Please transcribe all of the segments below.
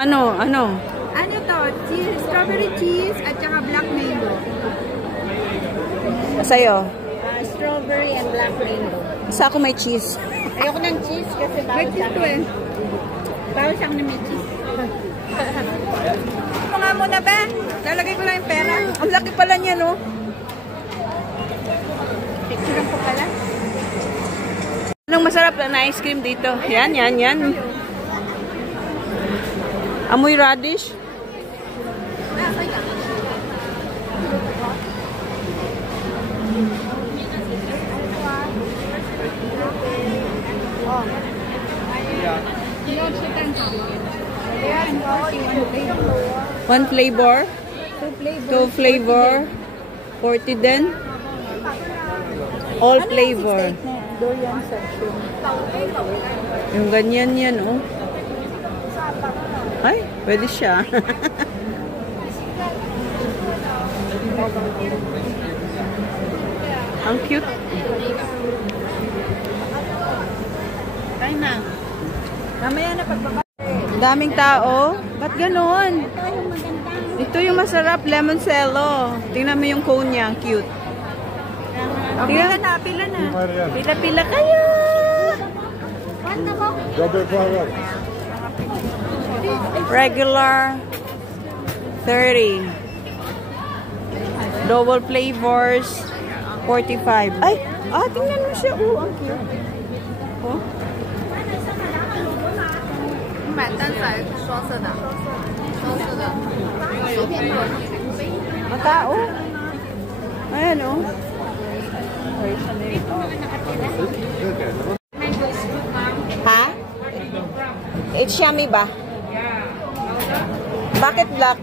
Ano? Ano? Ano to? Cheese, strawberry cheese at saka black mango. Sa'yo? Strawberry and black mango. Sa ako may cheese. Ayoko ng cheese kasi bawal sa akin. Bawal sa akin na may cheese. Ito nga muna ba? Lalagay ko lang yung pera. Ang laki pala niya, no? Picture ko pala. Anong masarap na ice cream dito? Yan, yan, yan. Amoy radish. One flavor. Two flavor. 40 din. All flavor. Durian section. Yung ganyan yan, oh. Ay, pwede siya. Ang cute. Kain na. Mamaya na pagbaba. Daming tao. Ba't ganon? Ito yung masarap, lemoncello. Tingnan mo yung cone niya, cute. Pila na, pila na. Pila-pila kayo. Regular 30. Double flavors 45. Ay, tingnan mo siya. Oh, ang cute. Oh. 买单仔双色的，双色的，薯片的。 Matao. Ayan, oh. Ha? It's yummy ba? Bakit black?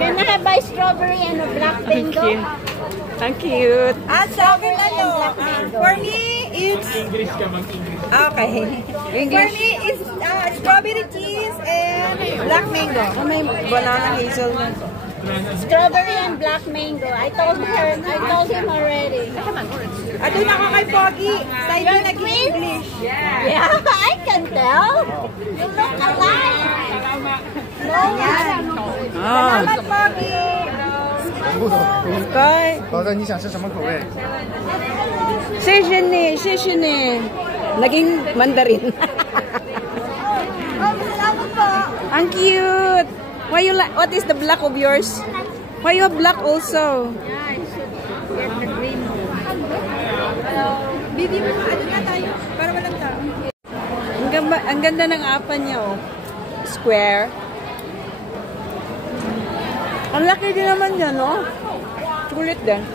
Can I buy strawberry and a black mango? Ang cute. Strawberry and black mango. For me, it's... Okay. For English. me, it's strawberry cheese and black mango. Oh, may banana hazel na. Strawberry and black mango. I told him already. Doon ako kay Pogi. Sa iyo nag-English. Yeah, I can tell. You look alike. Salamat, Pogi. Okay. 老的，你想吃什么口味？ 谢谢你. Naging Mandarin. Salamat po. Ang cute. Why you like? What is the black of yours? Why you have black also? Yeah, I should get the green one. Bibi mo, ano na tayo? Para walang tao. Ang ganda ng apa niya, oh. Square. Ang laki din naman yan, no? Kulit din.